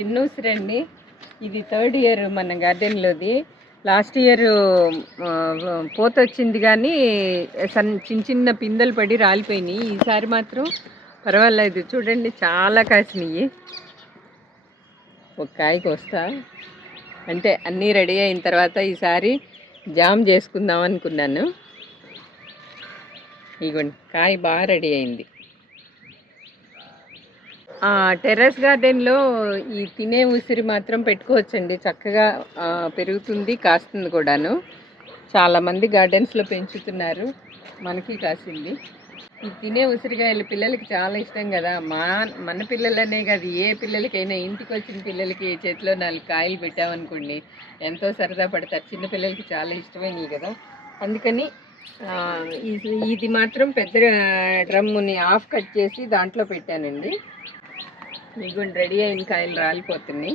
చిన్న ఉసిరండి. ఇది third year మన గార్డెన్లోది. లాస్ట్ ఇయర్ పూత వచ్చింది కానీ చిన్న చిన్న పిందెలు పడి రాలిపోయినాయి. ఈసారి మాత్రం పర్వాలేదు, చూడండి చాలా కాసినాయి. ఒక కాయకి వస్తా అంటే అన్నీ రెడీ అయిన తర్వాత ఈసారి జామ్ చేసుకుందాం అనుకున్నాను. ఇగోండి కాయ బాగా రెడీ అయింది. టెర్రస్ గార్డెన్లో ఈ తినే ఉసిరి మాత్రం పెట్టుకోవచ్చండి, చక్కగా పెరుగుతుంది, కాస్తుంది కూడాను. చాలామంది గార్డెన్స్లో పెంచుతున్నారు, మనకి కాసింది. ఈ తినే ఉసిరికాయలు పిల్లలకి చాలా ఇష్టం కదా. మన పిల్లలనే కాదు, ఏ పిల్లలకైనా, ఇంటికి వచ్చిన పిల్లలకి చేతిలో 4 కాయలు పెట్టామనుకోండి ఎంతో సరదా పడతారు. చిన్నపిల్లలకి చాలా ఇష్టమైనవి కదా. అందుకని ఇది మాత్రం పెద్ద డ్రమ్ముని హాఫ్ కట్ చేసి దాంట్లో పెట్టానండి. ఇదిగోండి రెడీ అయిన కాయలు రాలిపోతున్నాయి.